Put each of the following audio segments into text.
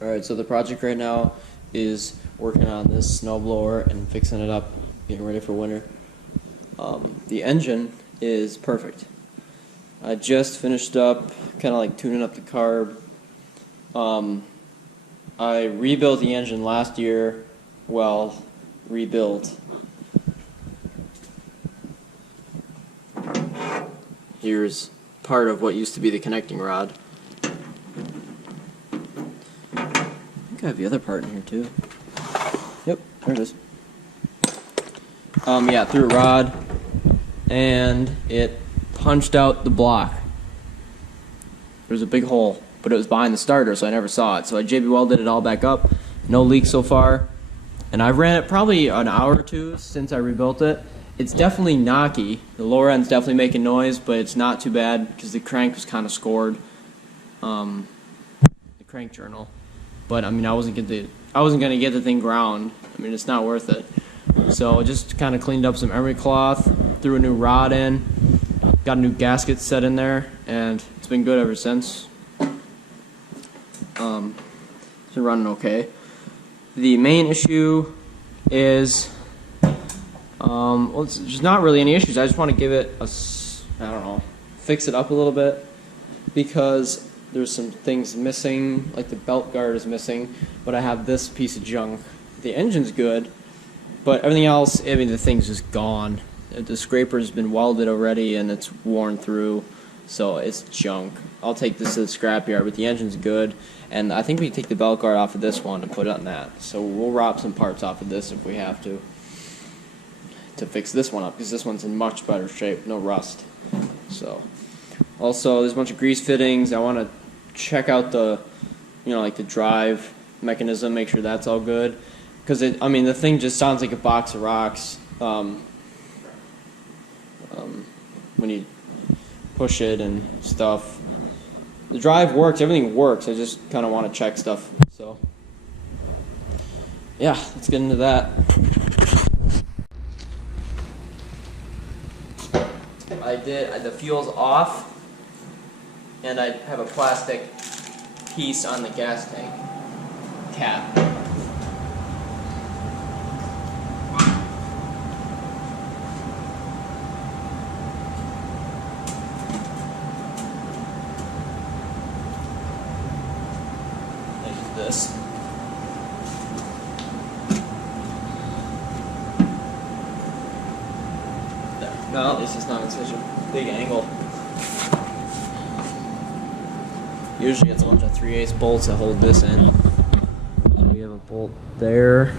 Alright, so the project right now is working on this snowblower and fixing it up, getting ready for winter. The engine is perfect. I just finished up, kind of like tuning up the carb. I rebuilt the engine last year, well, rebuilt. Here's part of what used to be the connecting rod. I have the other part in here too. Yep, there it is. Yeah, threw a rod and it punched out the block. There was a big hole, but it was behind the starter, so I never saw it. So I JB welded it all back up. No leaks so far. And I ran it probably an hour or two since I rebuilt it. It's definitely knocky. The lower end's definitely making noise, but it's not too bad because the crank was kind of scored. The crank journal. But I mean, I wasn't gonna get the thing ground. I mean, it's not worth it. So I just kind of cleaned up some emery cloth, threw a new rod in, got a new gasket set in there, and it's been good ever since. It's been running okay. The main issue is, well, there's not really any issues. I just want to give it I don't know, fix it up a little bit because there's some things missing, like the belt guard is missing, but I have this piece of junk. The engine's good, but everything else, I mean, the thing's just gone. The scraper's been welded already and it's worn through, so it's junk. I'll take this to the scrapyard, but the engine's good, and I think we can take the belt guard off of this one and put it on that. So we'll rob some parts off of this if we have to fix this one up, because this one's in much better shape, no rust. So, also, there's a bunch of grease fittings. I want to check out the, like the drive mechanism, make sure that's all good. Because I mean, the thing just sounds like a box of rocks when you push it and stuff. The drive works, everything works. I just kind of want to check stuff. So, yeah, let's get into that. The fuel's off, and I have a plastic piece on the gas tank cap. There's this. No, at least it's not in such a big angle. Usually it's a bunch of 3/8 bolts that hold this in. So we have a bolt there.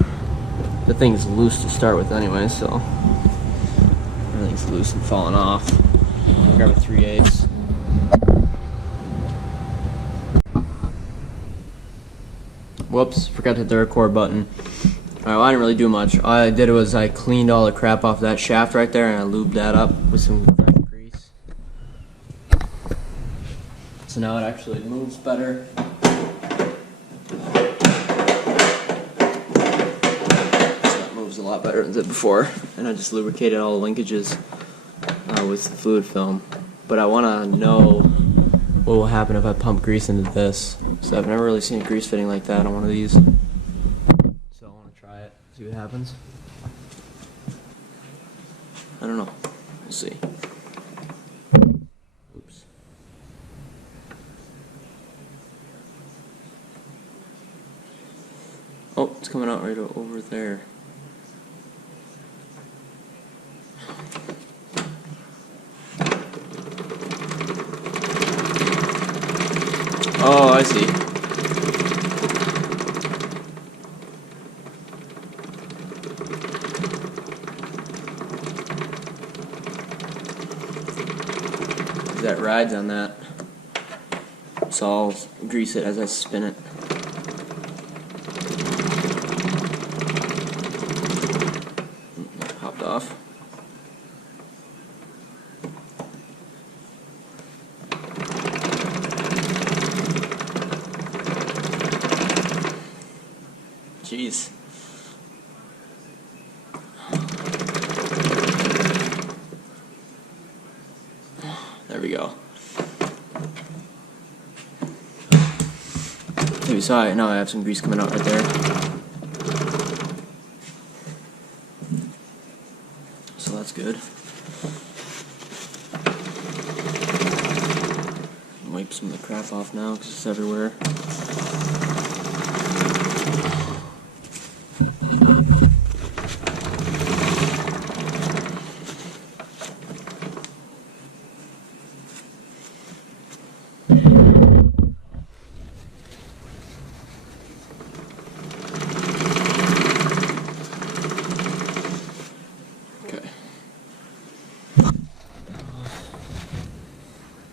The thing's loose to start with anyway, so everything's loose and falling off. Grab a 3/8. Whoops, forgot to hit the record button. Alright, well, I didn't really do much. All I did was I cleaned all the crap off that shaft right there and I lubed that up with some fresh grease. So now it actually moves better. So that moves a lot better than it did before. And I just lubricated all the linkages with the fluid film. But I want to know what will happen if I pump grease into this. So I've never really seen a grease fitting like that on one of these. Try it, see what happens. I don't know. We'll see. Oops. Oh, it's coming out right over there. Oh, I see. That rides on that, so I'll grease it as I spin it. Popped off. Jeez. There we go. If you saw it, now I have some grease coming out right there. So that's good. Wipe some of the crap off now because it's everywhere.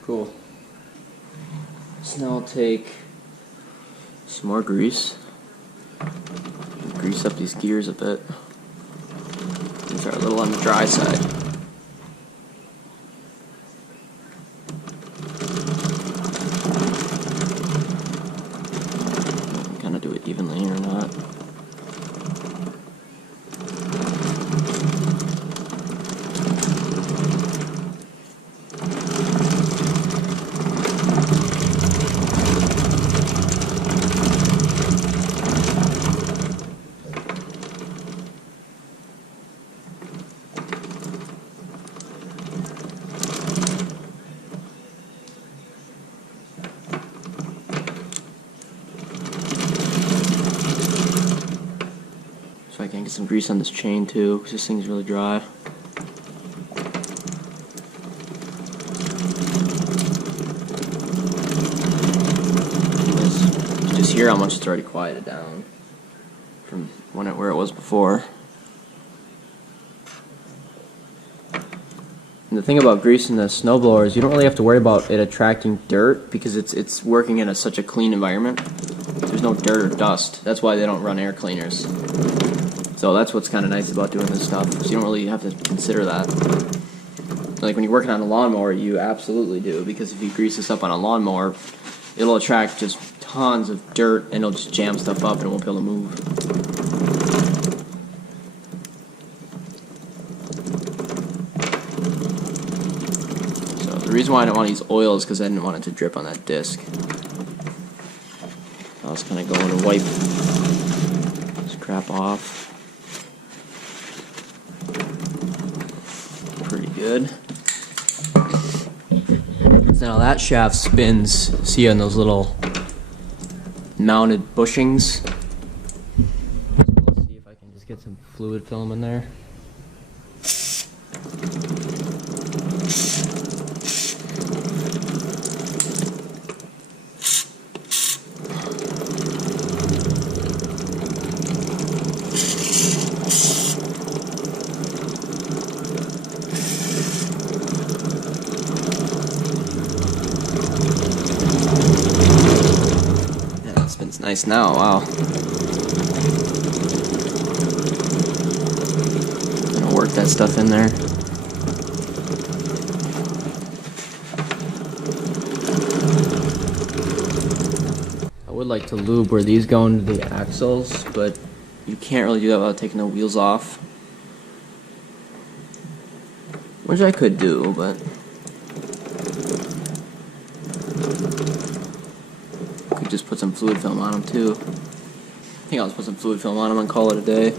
Cool. So now I'll take some more grease. Grease up these gears a bit. These are a little on the dry side. Kind of do it evenly or not. So I can get some grease on this chain too, because this thing's really dry. You just hear how much it's already quieted down from where it was before. And the thing about greasing the snowblower is you don't really have to worry about it attracting dirt because it's working in such a clean environment. There's no dirt or dust. That's why they don't run air cleaners. So that's what's kind of nice about doing this stuff. So you don't really have to consider that. Like when you're working on a lawnmower, you absolutely do, because if you grease this up on a lawnmower, it'll attract just tons of dirt and it'll just jam stuff up and it won't be able to move. So the reason why I don't want to use oil is because I didn't want it to drip on that disc. I was kind of going to wipe this crap off. Pretty good. So now that shaft spins, see on those little mounted bushings. Let's see if I can just get some fluid film in there. It's nice now, wow. I'm gonna work that stuff in there. I would like to lube where these go into the axles, but you can't really do that without taking the wheels off. Which I could do, but could just put some fluid film on them too. I think I'll just put some fluid film on them and call it a day.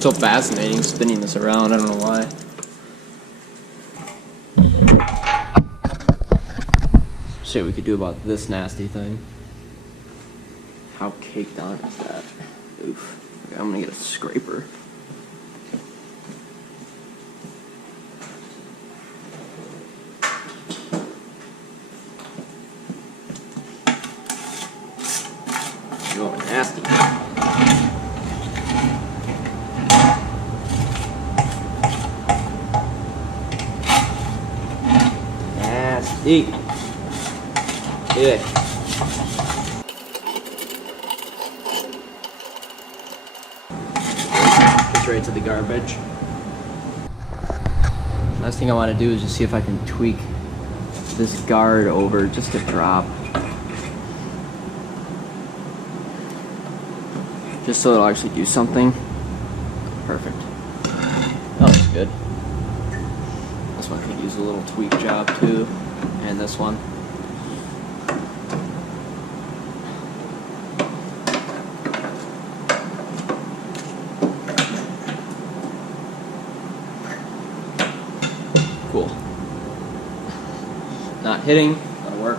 So fascinating spinning this around, I don't know why. See what we could do about this nasty thing. How caked on is that? Oof. Okay, I'm gonna get a scraper. Oh, nasty. Nasty. Yeah. Just right to the garbage. Last thing I want to do is just see if I can tweak this guard over just a drop. Just so it'll actually do something. Perfect. That looks good. This one could use a little tweak job too. And this one. Cool. Not hitting, that'll work.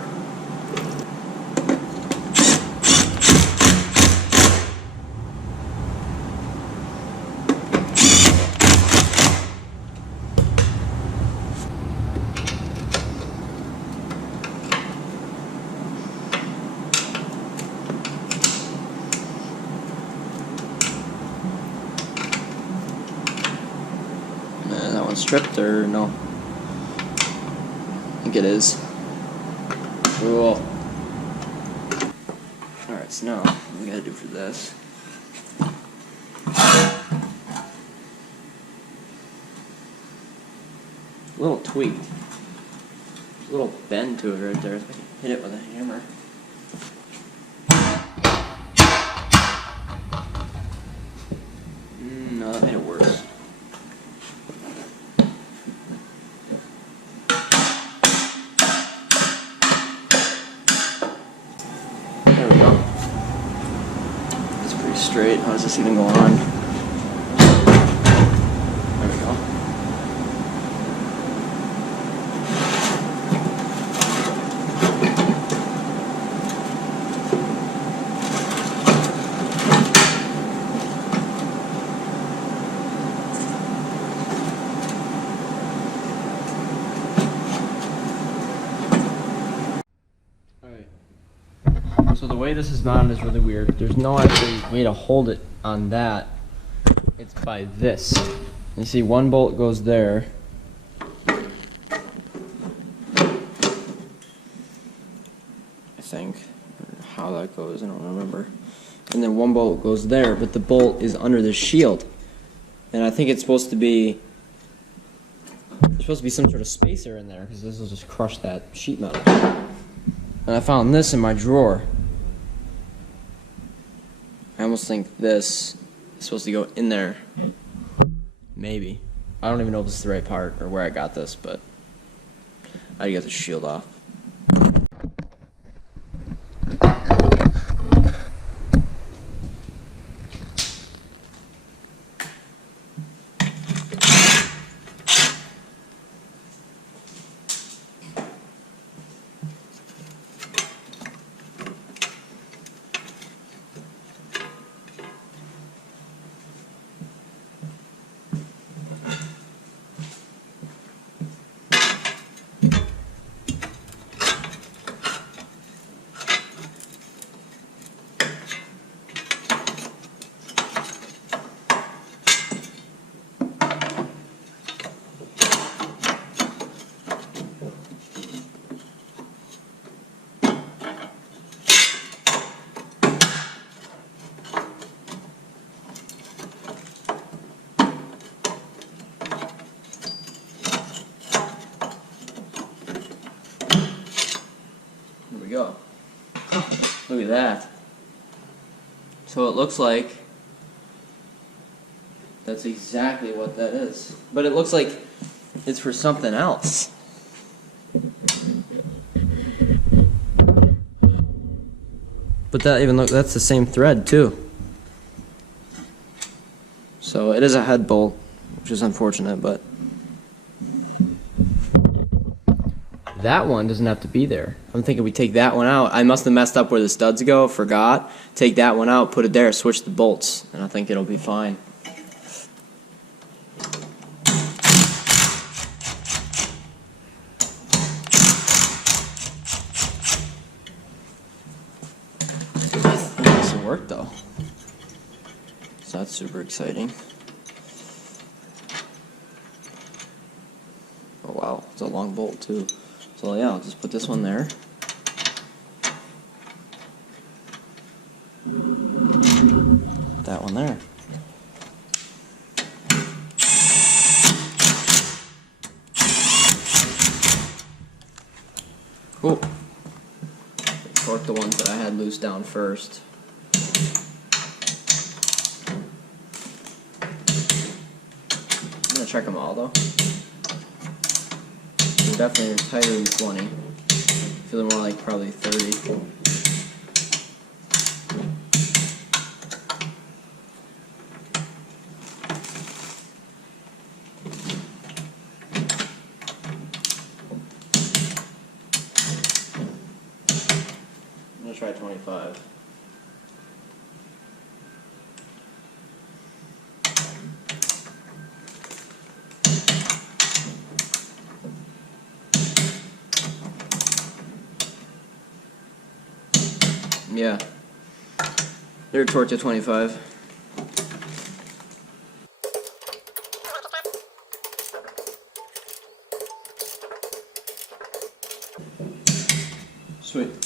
That one's stripped or no? I think it is. Cool. Alright, so now what we gotta do for this. A little tweaked. There's a little bend to it right there. If I can hit it with a hammer. No, that made it worse. There we go. It's pretty straight. How is this even going on? There we go. So the way this is mounted is really weird. There's no actual way to hold it on that. It's by this. You see one bolt goes there. I think. How that goes, I don't remember. And then one bolt goes there, but the bolt is under the shield. And I think it's supposed to be... There's supposed to be some sort of spacer in there, because this will just crush that sheet metal. And I found this in my drawer. I almost think this is supposed to go in there. Maybe. I don't even know if this is the right part or where I got this, but I had to get the shield off. Go. Look at that. So it looks like that's exactly what that is. But it looks like it's for something else. But that even look, that's the same thread too. So it is a head bolt, which is unfortunate, but that one doesn't have to be there. I'm thinking we take that one out. I must have messed up where the studs go, forgot. Take that one out, put it there, switch the bolts, and I think it'll be fine. This will work though. So that's super exciting. Oh wow, it's a long bolt too. So yeah, I'll just put this one there. that one there. Cool. Torque the ones that I had loose down first. I'm gonna check them all though. They're definitely tighter than 20. Feeling more like probably 30. I'm gonna try 25. Yeah, they're torqued to 25. Sweet.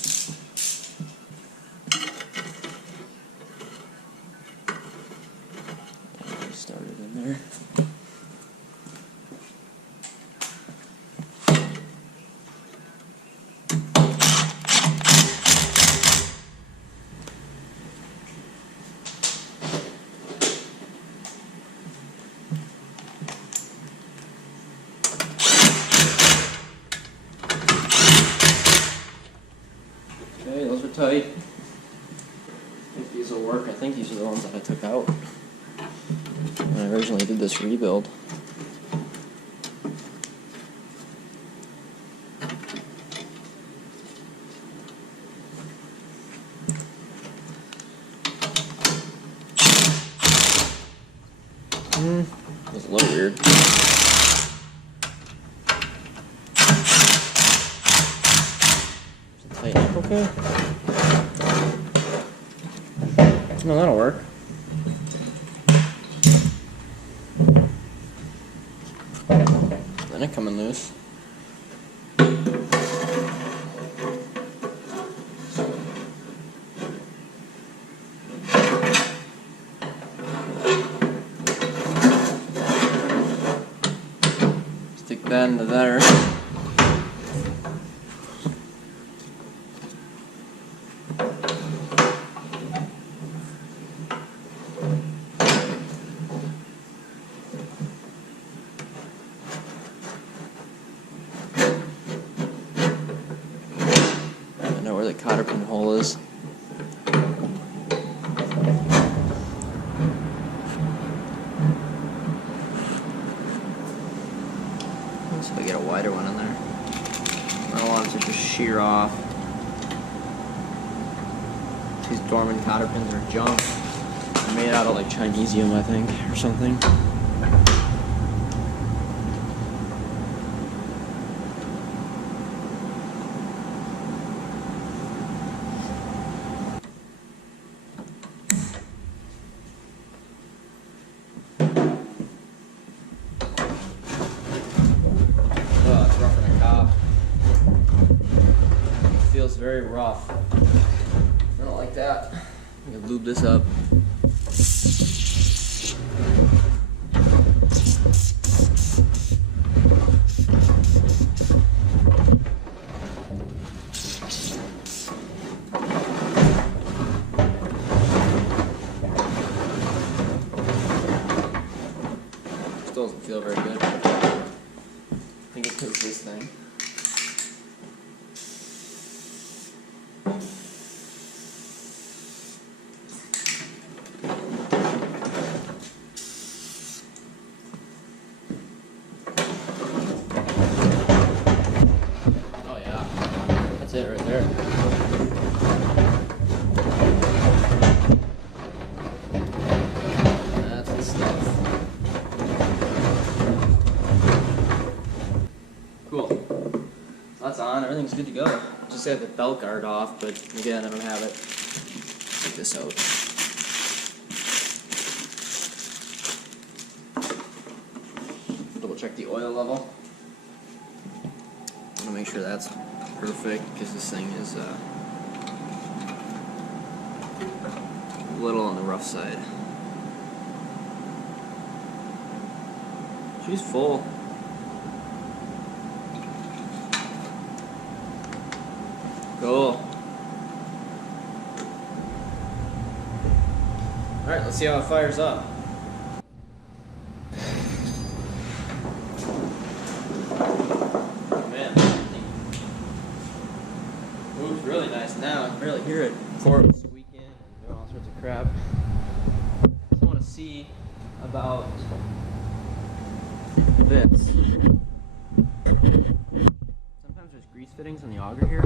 Started in there. Okay, those are tight. I think these will work. I think these are the ones that I took out when I originally did this rebuild. That's a little weird. Tighten up okay? No, that'll work. Then it coming loose. Stick that into there. I know where the cotter pin hole is. So I get a wider one in there. I don't want it to just shear off. These dormant cotter pins are junk. They're made out of like Chinesium, I think, or something. It's rougher than a cop. It feels very rough. I don't like that. I'm gonna lube this up. Still doesn't feel very good. I think it takes this thing. Oh yeah, that's it right there. That's the stuff. Cool. So that's on. Everything's good to go. Just got the belt guard off, but again, I don't have it. Take this out. Double check the oil level. I want to make sure that's perfect because this thing is a little on the rough side. She's full. Cool. Alright, let's see how it fires up. Oh man, moves really nice now. I can barely hear it before it was squeaking and doing all sorts of crap. Just want to see about this. Sometimes there's grease fittings on the auger here.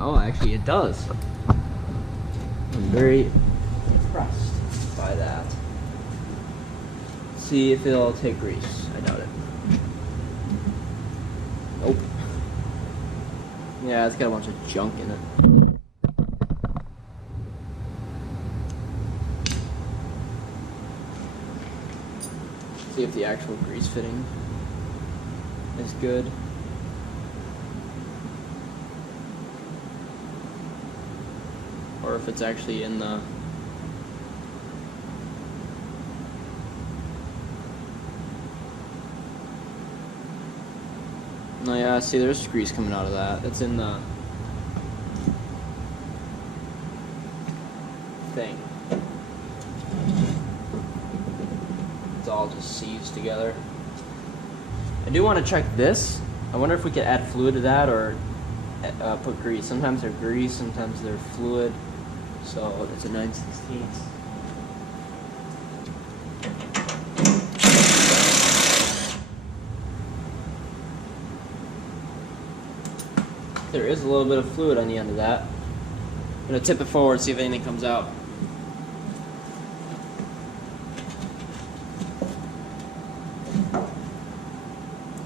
Oh, actually it does. I'm very impressed by that. See if it'll take grease. I doubt it. Nope. Yeah, it's got a bunch of junk in it. See if the actual grease fitting is good. Or if it's actually in the no, yeah, see there's grease coming out of that. It's in the thing. It's all just seized together. I do want to check this. I wonder if we could add fluid to that or put grease. Sometimes they're grease, sometimes they're fluid. So it's a 9/16. There is a little bit of fluid on the end of that. I'm gonna tip it forward, see if anything comes out.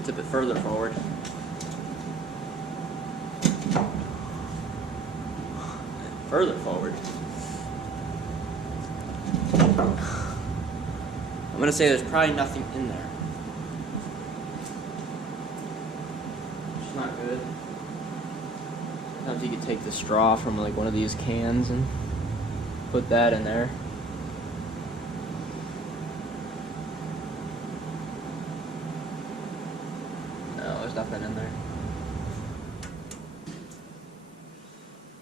Tip it further forward. Further forward. I'm gonna say there's probably nothing in there. It's not good. Sometimes you could take the straw from like one of these cans and put that in there. No, there's nothing in there.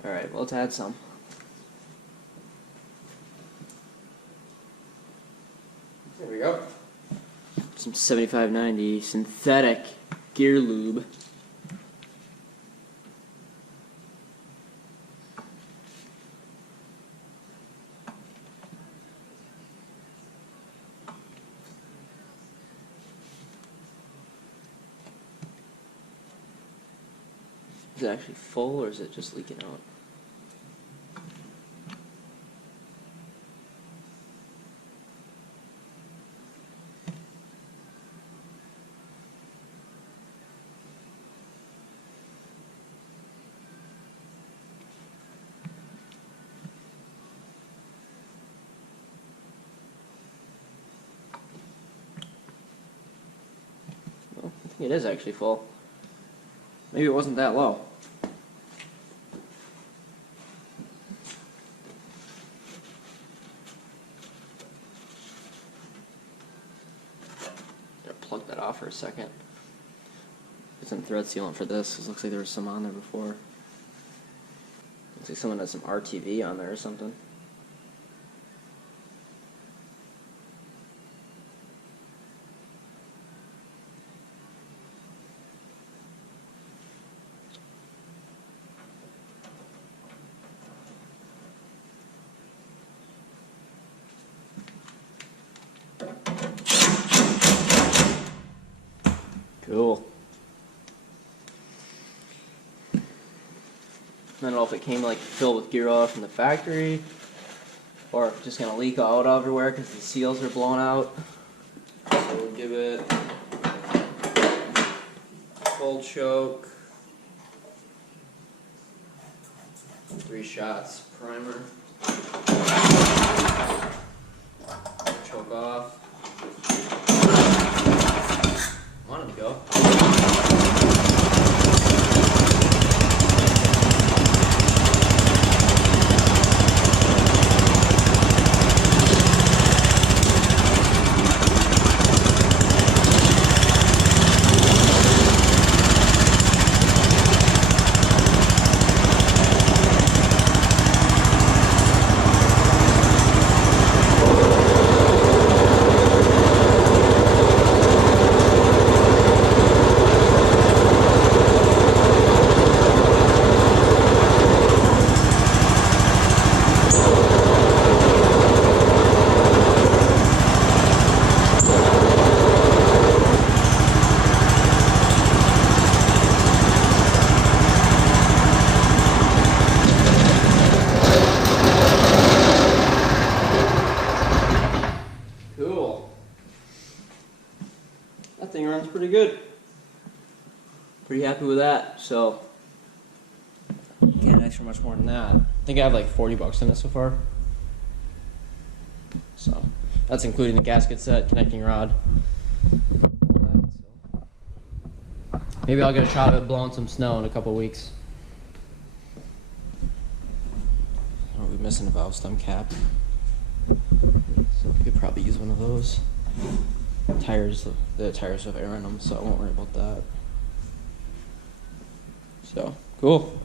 Alright, well, let's add some. There we go. Some 7590 synthetic gear lube. Is it actually full or is it just leaking out? Well, I think it is actually full. Maybe it wasn't that low. Plug that off for a second. Put some thread sealant for this, because it looks like there was some on there before. Looks like someone has some RTV on there or something. Cool. I don't know if it came like filled with gear oil from the factory or if it's just gonna leak out everywhere because the seals are blown out. So we'll give it a full choke, 3 shots primer, choke off. Want him to go. that thing runs pretty good. Pretty happy with that. So can't ask for much more than that. I think I have like $40 in it so far. So that's including the gasket set, connecting rod. Maybe I'll get a shot at blowing some snow in a couple weeks. Are we missing a valve stem cap? So we could probably use one of those. The tires have air in them, so I won't worry about that. So, cool.